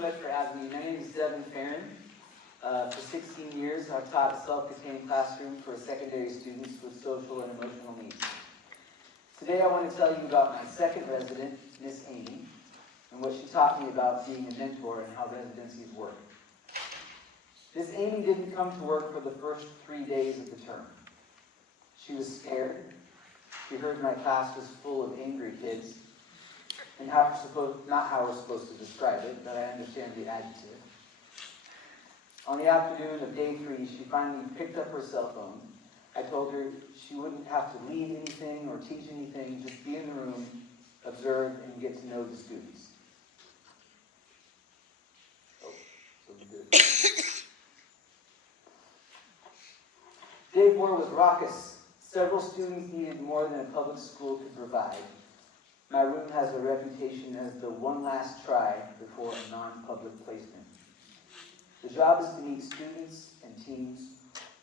so much for having me. My name is Devin, Farren. For 16 years, I've taught a self-contained classroom for secondary students with social and emotional needs. Today I want to tell you about my second resident, Miss Amy, and what she taught me about being a mentor and how residencies work. Miss Amy didn't come to work for the first 3 days of the term. She was scared. She heard my class was full of angry kids, and not how we're supposed to describe it, but I understand the adjective. On the afternoon of day 3, she finally picked up her cell phone. I told her she wouldn't have to lead anything or teach anything, just be in the room, observe, and get to know the students. Oh, so we did. Day 4 was raucous. Several students needed more than a public school could provide. My room has a reputation as the one last try before a non-public placement. The job is to meet students and teams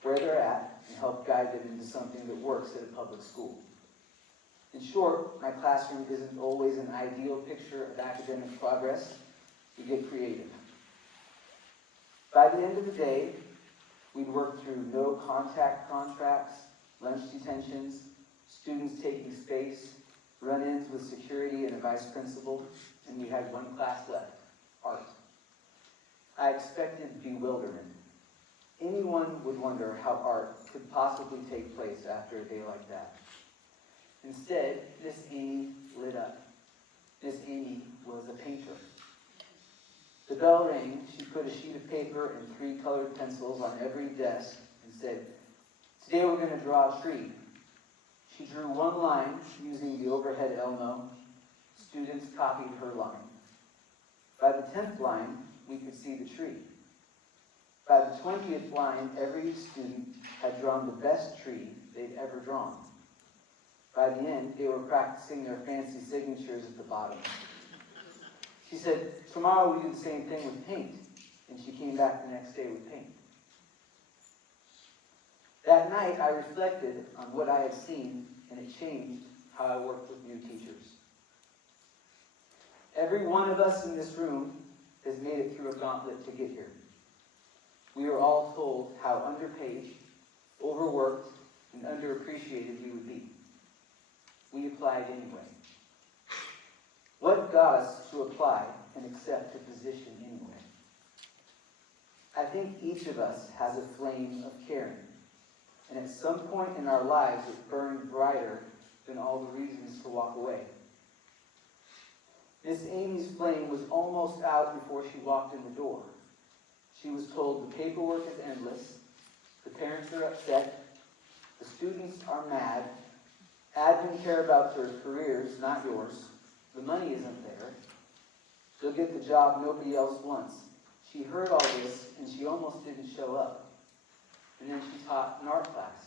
where they're at and help guide them into something that works at a public school. In short, my classroom isn't always an ideal picture of academic progress. We get creative. By the end of the day, we'd work through no contact contracts, lunch detentions, students taking space, run-ins with security and a vice principal, and we had one class left, art. I expected bewilderment. Anyone would wonder how art could possibly take place after a day like that. Instead, Miss Amy lit up. Miss Amy was a painter. The bell rang. She put a sheet of paper and 3 colored pencils on every desk and said, "Today we're going to draw a tree." She drew one line using the overhead Elmo. Students copied her line. By the 10th line, we could see the tree. By the 20th line, every student had drawn the best tree they'd ever drawn. By the end, they were practicing their fancy signatures at the bottom. She said, "Tomorrow we do the same thing with paint." And she came back the next day with paint. That night, I reflected on what I had seen, and it changed how I worked with new teachers. Every one of us in this room has made it through a gauntlet to get here. We were all told how underpaid, overworked, and underappreciated we would be. We applied anyway. What got us to apply and accept a position anyway? I think each of us has a flame of caring. And at some point in our lives, it burned brighter than all the reasons to walk away. Miss Amy's flame was almost out before she walked in the door. She was told the paperwork is endless, the parents are upset, the students are mad, admin care about their careers, not yours, the money isn't there, they'll get the job nobody else wants. She heard all this, and she almost didn't show up. And then she taught an art class.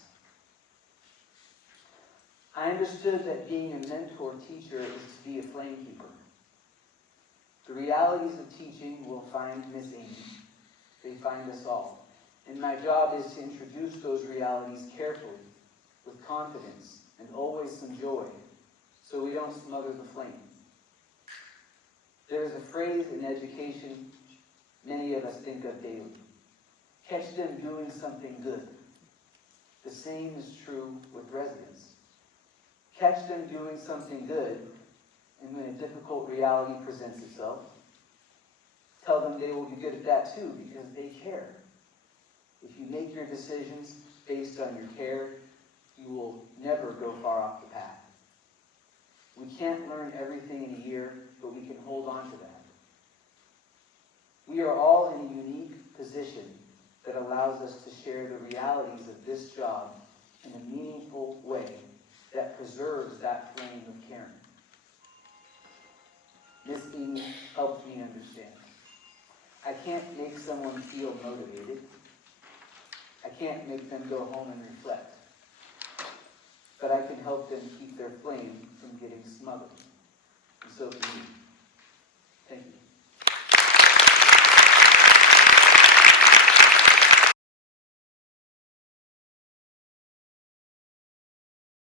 I understood that being a mentor teacher is to be a flame keeper. The realities of teaching will find Miss Amy. They find us all. And my job is to introduce those realities carefully, with confidence, and always some joy, so we don't smother the flame. There's a phrase in education many of us think of daily. Catch them doing something good. The same is true with residents. Catch them doing something good, and when a difficult reality presents itself, tell them they will be good at that too, because they care. If you make your decisions based on your care, you will never go far off the path. We can't learn everything in a year, but we can hold on to that. We are all in a unique position that allows us to share the realities of this job in a meaningful way that preserves that flame of caring. Miss Amy helped me understand. I can't make someone feel motivated. I can't make them go home and reflect. But I can help them keep their flame from getting smothered. And so can you. Thank you.